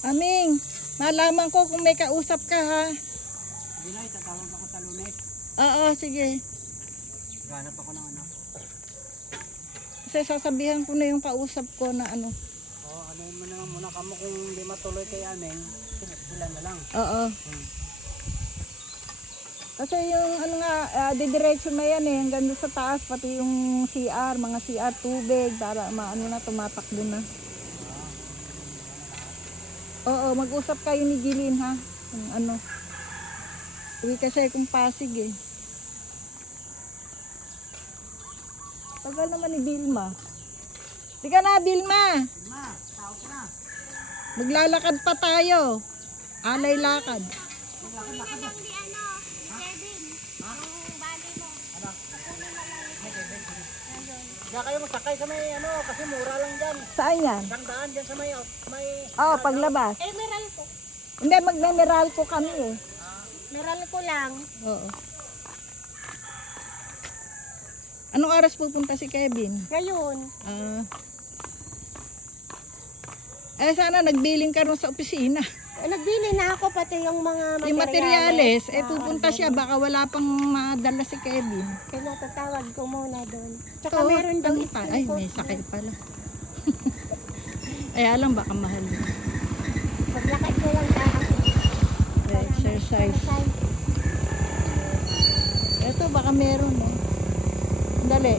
Aming, malaman ko kung may kausap ka ha. Bilay, tatawag ako sa Lunes. Oo, sige. Ganap ako ng ano. Kasi sasabihan ko na yung kausap ko na ano. Oo, ano mo naman muna kamo kung hindi matuloy kay Aming, sila na lang. Oo. Kasi yung ano nga, didiretso na yan eh, hanggang doon sa taas, pati yung CR, mga CR tubig, para maano na, tumatakbo na. Oo, mag-usap kayo ni Gilin ha. Yung ano. Uwi kasi kung Pasig eh. Tagal naman ni Vilma. Di ka na, Vilma. Ma, tao ka na. Maglalakad pa tayo. Alay lakad. Diyan kayo magsakay sa may ano, kasi mura lang dyan. Saan yan? Gandaan dyan sa may, Oo, paglabas. Meral ko. Hindi, magmemeral ko kami eh. Meral ko lang. Oo. Anong oras pupunta si Kevin? Ngayon. Sana nagbiling ka rin sa opisina. Nagbili na ako pati yung mga Yung materyales, materyales. pupunta siya, baka wala pang madala si Kevin. Kaya tatawag ko muna doon. Tsaka Ito, meron daw ano pa? Ay, may sakay pala. Ay, alam, baka mahal. Paglakad ko lang sa Exercise. Ito, baka meron eh. Dali.